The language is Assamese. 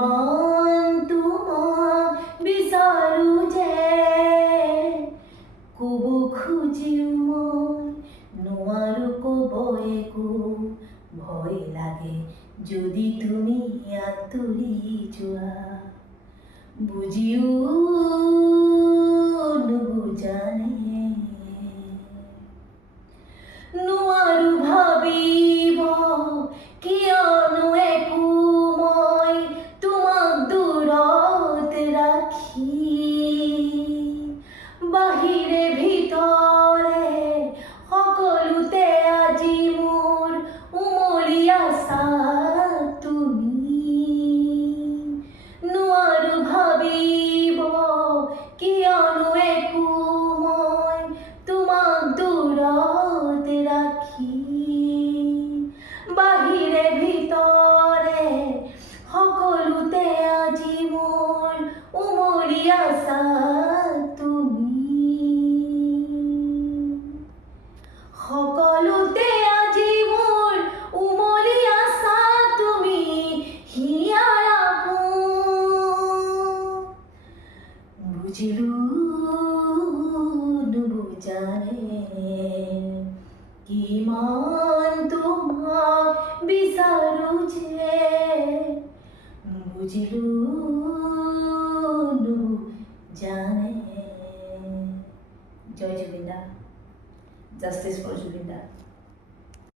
কিমান তোমাক বিচাৰো যে ক'ব খুজিও মই নোৱাৰো ক'ব একো ভয় লাগে যদি তুমি আঁতৰি যোৱা বুজিও নুবুজানে নোৱাৰো ভাবিব কিয়নো একো মই তোমাক দূৰত ৰাখি বাহিৰে ভিতৰে সকলোতে আজি মোৰ উমলি আছা তুমি নোৱাৰো ভাবিব কিয়নো একো মই তোমাক দূৰত ৰাখি বাহিৰে ভিতৰে সকলোতে আজি মোৰ উমলি আছা তুমি সকলোতে আজি মোৰ উমলি আছা তুমি হিয়াৰ আপোন বুজিলো নুবুজানে কিমান তোমাক বিচাৰো যে বুজিলো নুবুজানে। জয় জুবিন দা, জাষ্টিস ফৰ জুবিন দা।